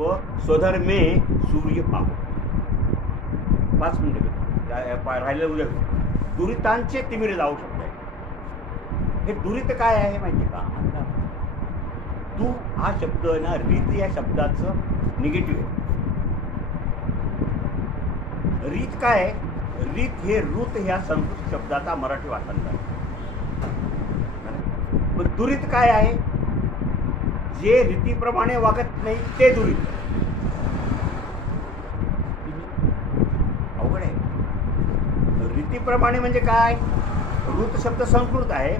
पुष्प स्वधर्मे सूर्य पाहू. 5 मिनिटं राहिलं उद्या. दुरितांचे तिमिर जाऊ शकते. हे दुरित काय आहे माहिती का? तू हा शब्द ना रीत या शब्दाचं निगेटिव्ह आहे. रीत काय आहे? रीत हे ऋत ह्या संस्कृत शब्दाचा मराठी वाटांतर. पण दुरित काय आहे? जे रीतीप्रमाणे वागत नाही ते दुरित. अवघड आहे. रीतीप्रमाणे म्हणजे काय? ऋत शब्द संस्कृत आहे.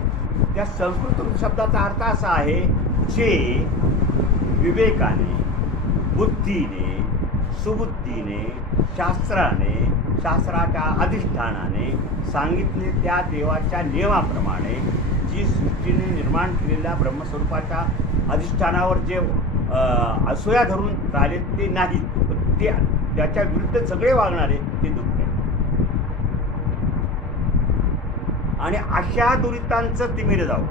त्या संस्कृत ऋत शब्दाचा अर्थ असा आहे जे विवेकाने, बुद्धीने, सुबुद्धीने, शास्त्राने, शास्त्राच्या अधिष्ठानाने सांगितले त्या देवाच्या नियमाप्रमाणे जी सृष्टीने निर्माण केलेल्या ब्रह्मस्वरूपाच्या अधिष्ठानावर जे असूया धरून राहिले ते नाही, ते त्याच्या विरुद्ध सगळे वागणारे ते दुःख आहे. आणि अशा दुरितांचं तिमिर जाऊ.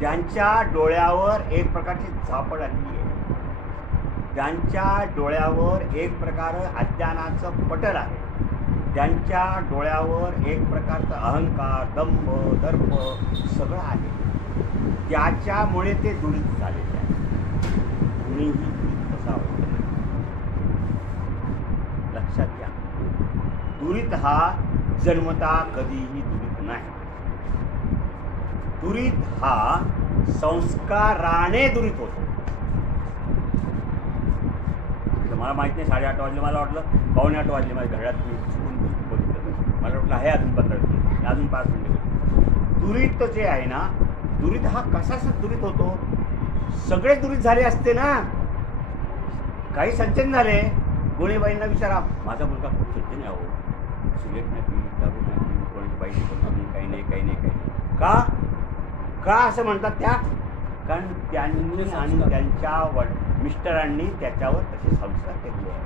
ज्यांच्या डोळ्यावर एक प्रकारची झापड आली आहे, ज्यांच्या डोळ्यावर एक प्रकार अज्ञानाचं पटल आहे, ज्यांच्या डोळ्यावर एक प्रकारचा अहंकार, दंभ, दर्प सगळं आहे, त्याच्यामुळे ते दुरित झालेले आहे. कुणीही दुरित नसावं, लक्षात घ्या. दुरित हा जन्मता कधीही दुरित नाही. दुरित हा संस्काराने दुरित होतो. मला माहित नाही, 8:30 वाजले. मला वाटलं 7:45 वाजले. माझ्या घरात मी चुकून बघितलं. मला वाटलं आहे अजून 15 मिनिट, अजून 5 मिनिट. दुरित जे आहे ना, दुरित हा कसा दुरित होतो? सगळे दुरित झाले असते ना, काही संचन झाले. गोळीबाईंना विचारा, माझा मुलगा खूप संचन आहे, अहो सिगरेट नाही पी, दारू नाही पी, कोणाची बाईची कोणती काही नाही काही नाही काही नाही. का का असं म्हणतात त्या? कारण त्यांनी आणि त्यांच्या मिस्टरांनी त्याच्यावर तसे संस्कार केले आहे.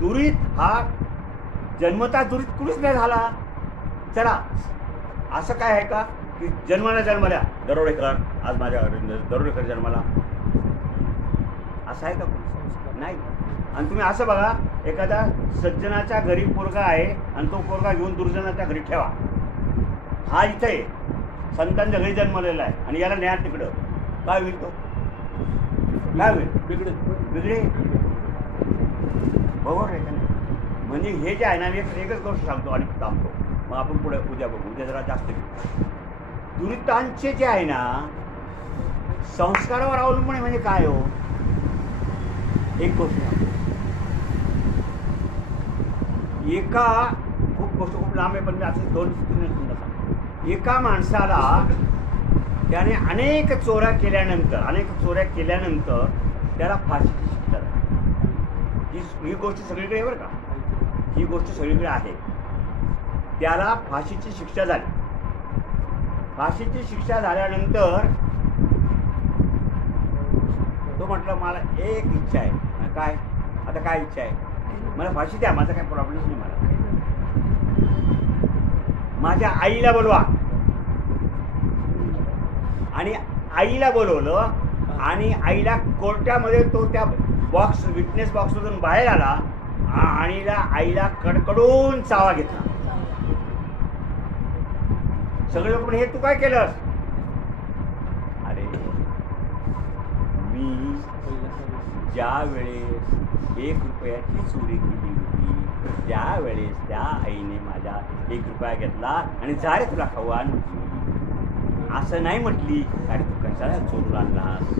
दुरित हा जन्मता दुरित कुणीच नाही झाला. चला, असं काय आहे का की जन्मल्या दरोडेकर, आज माझ्या दरोडेकर जन्माला, असं आहे का? नाही. आणि तुम्ही असं बघा, एखाद्या सज्जनाच्या घरी पोरगा आहे आणि तो पोरगा घेऊन दुर्जनाच्या घरी ठेवा. हा इथे आहे, संतांच्या घरी जन्मलेला आहे आणि याला न्या तिकडं, काय होईल? तो काय होईल? बिघडे. बरोबर आहे का नाही? म्हणजे हे जे आहे ना, मी एकच गोष्ट सांगतो आणि थांबतो, मग आपण पुढे उद्या बघू. उद्या जरा जास्त घेऊ. दुरितांचे जे आहे ना, संस्कारावर अवलंबून म्हणजे काय हो? एक गोष्ट एका खूप लांब आहे, पण मी असं 2-3 मिनिटं सांगतो. एका माणसाला त्याने अनेक चोऱ्या केल्यानंतर त्याला फाशीची शिक्षा झाली. ही गोष्ट सगळीकडे बरं का, ही गोष्ट सगळीकडे आहे. त्याला फाशीची शिक्षा झाली. फाशीची शिक्षा झाल्यानंतर तो म्हटलं, मला एक इच्छा आहे. काय? आता काय इच्छा आहे? मला फाशी द्या, माझा काही प्रॉब्लेम नाही. मला माझ्या आईला बोलवा. आणि आईला बोलवलं आणि आईला कोर्टामध्ये तो त्या विटनेस बॉक्समधून बाहेर आला आणि आईला कडकडून चावा घेतला. सगळे लोक हे तू काय केलंस? अरे, मी ज्या वेळेस 1 रुपयाची चोरी केली होती, त्यावेळेस त्या आईने माझा 1 रुपया घेतला आणि जा रे तुला खाऊ आण म्हटली. असं नाही म्हटली, अरे तू कशाला चोरून आणलास?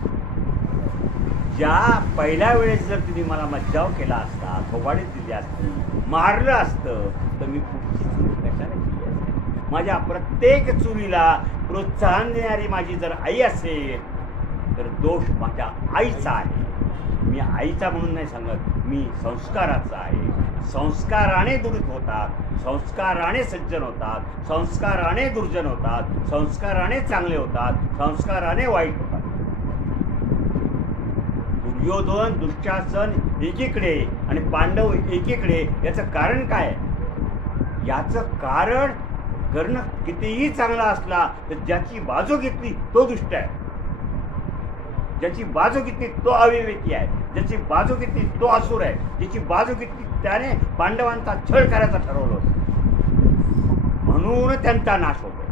ज्या पहिल्या वेळेस जर तुम्ही मला मज्जाव केला असता, थोबाडीत दिली असती, मारलं असतं, तर मी पुढची चोरी कशाला केली असते? माझ्या प्रत्येक चोरीला प्रोत्साहन देणारी माझी जर आई असेल तर दोष माझ्या आईचा आहे. मी आईचा म्हणून नाही सांगत, मी संस्काराचा आहे. संस्काराने दुरित होतात, संस्काराने सज्जन होतात, संस्काराने दुर्जन होतात, संस्काराने चांगले होतात, संस्काराने वाईट होतात. दुर्योधन, दुःशासन एकीकडे आणि पांडव एकीकडे. याचं कारण काय? याचं कारण कर्ण कितीही चांगला असला तर ज्याची बाजू घेतली तो दुष्ट आहे. ज्याची बाजू घेतली तो अविवेकी आहे, ज्याची बाजू घेतली तो असुर आहे, ज्याची बाजू घेतली त्याने पांडवांचा छळ करायचं ठरवलं होतं, म्हणून त्यांचा नाश होतो.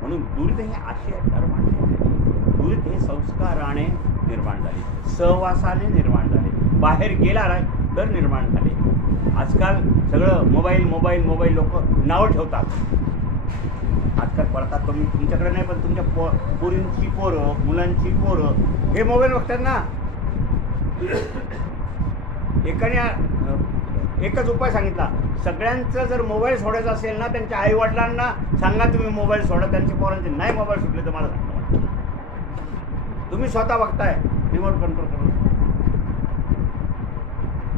म्हणून दुरित हे आशय निर्माण झाले, दुरित हे संस्काराने निर्माण झाले, सहवासाने निर्माण झाले, बाहेर गेला तर निर्माण झाले. आजकाल सगळं मोबाईल मोबाईल मोबाईल लोक नावं ठेवतात. आजकाल पडतात कमी तुमच्याकडे नाही, पण तुमच्या पोरींची पोरं, मुलांची पोरं हे मोबाईल बघतात ना. एकाने एकच उपाय सांगितला, सगळ्यांचं जर मोबाईल सोडायचा असेल ना, त्यांच्या आईवडिलांना सांगा तुम्ही मोबाईल सोडा. त्यांच्या पोरांचे नाही मोबाईल सुटले तर मला सांगा. तुम्ही स्वतः बघताय रिमोट कंट्रोल करून.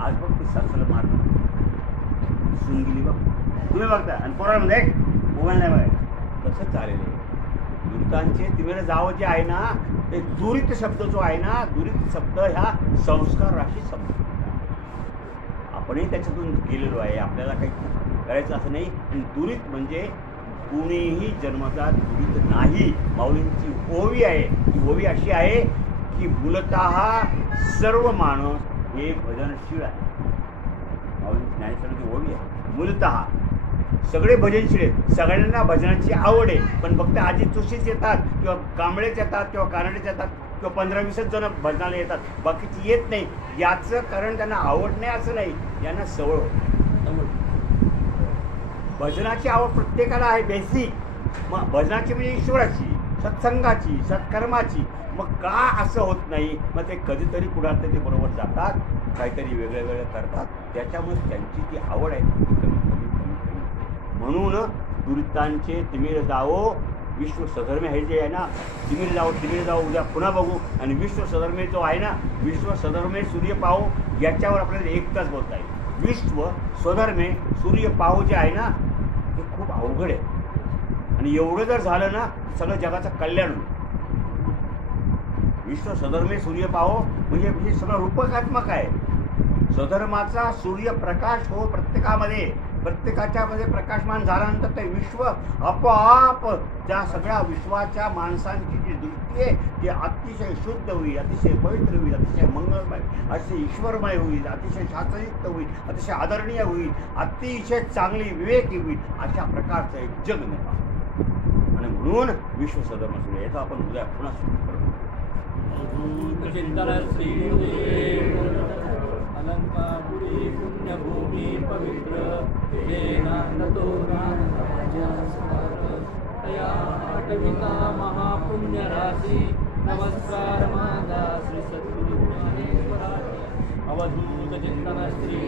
आज बघ ती सरसल मार सुन गेली बघ, तुम्ही बघताय आणि पोरांमध्ये मोबाईल नाही बघायला. कसं चालेल? दुरितांचे तिकडे जावं जे आहे ना, ते दुरित शब्द जो आहे ना, दुरित शब्द ह्या संस्कार राशी संबंधित. आपणही त्याच्यातून गेलेलो आहे, आपल्याला काही करायचं असं नाही. पण दुरित म्हणजे कुणीही जन्मजात दुरित नाही. माऊलींची ओवी आहे, ती ओवी अशी आहे की मूलतः सर्व माणूस हे भजनशील आहे. माऊलींची ज्ञानेश्वरांची ओवी आहे, मूलतः सगळे भजनशील आहेत, सगळ्यांना भजनाची आवड आहे. पण फक्त आजी तुशीच येतात किंवा कांबळेच येतात किंवा कानडेच येतात किंवा 15-20 जण भजनाला येतात, बाकीची येत नाही. याचं कारण त्यांना आवड नाही असं नाही, यांना सवय होती. भजनाची आवड प्रत्येकाला आहे बेसिक. मग भजनाची म्हणजे ईश्वराची, सत्संगाची, सत्कर्माची. मग का असं होत नाही? मग ते कधीतरी कुणाला ते बरोबर जातात, काहीतरी वेगळं वेगळं करतात, त्याच्यामुळे त्यांची ती आवड आहे कमी कमी कमी कमी. म्हणून दुरितांचे तिमिर जावो विश्व सधर्मे हे जे आहे ना, तिमिर जावो उद्या पुन्हा बघू. आणि विश्व सधर्मे जो आहे ना, विश्व सधर्मे सूर्य पाहो, याच्यावर आपल्याला एक तास बोलता येईल. विश्व स्वधर्मे सूर्य पाहो जे आहे ना, ते खूप अवघड आहे. आणि एवढं जर झालं ना, सगळं जगाचं कल्याण होईल. विश्व सधर्मे सूर्य पाहो म्हणजे सगळं रूपकात्मक आहे. स्वधर्माचा सूर्यप्रकाश हो प्रत्येकामध्ये, प्रत्येकाच्या मध्ये प्रकाशमान झाल्यानंतर ते विश्व आपोआप त्या सगळ्या विश्वाच्या माणसांची जी दृष्टी आहे ती अतिशय शुद्ध होईल, अतिशय पवित्र होईल, अतिशय मंगलमय, अतिशय ईश्वरमय होईल, अतिशय शास्त्रयुक्त होईल, अतिशय आदरणीय होईल, अतिशय चांगली विवेकी होईल. अशा प्रकारचं एक जग निर्माण. आणि म्हणून विश्व सधर्म सूर्य याचा आपण उद्या पुन्हा सुरू करू. अलंकापुरी पुण्यभूमी पवित्र येनांदतो तया आठविता महापुण्यराशी. नमस्कार माझा श्री सद्गुरु ज्ञानेश्वराची. अवधूत चिंतन श्री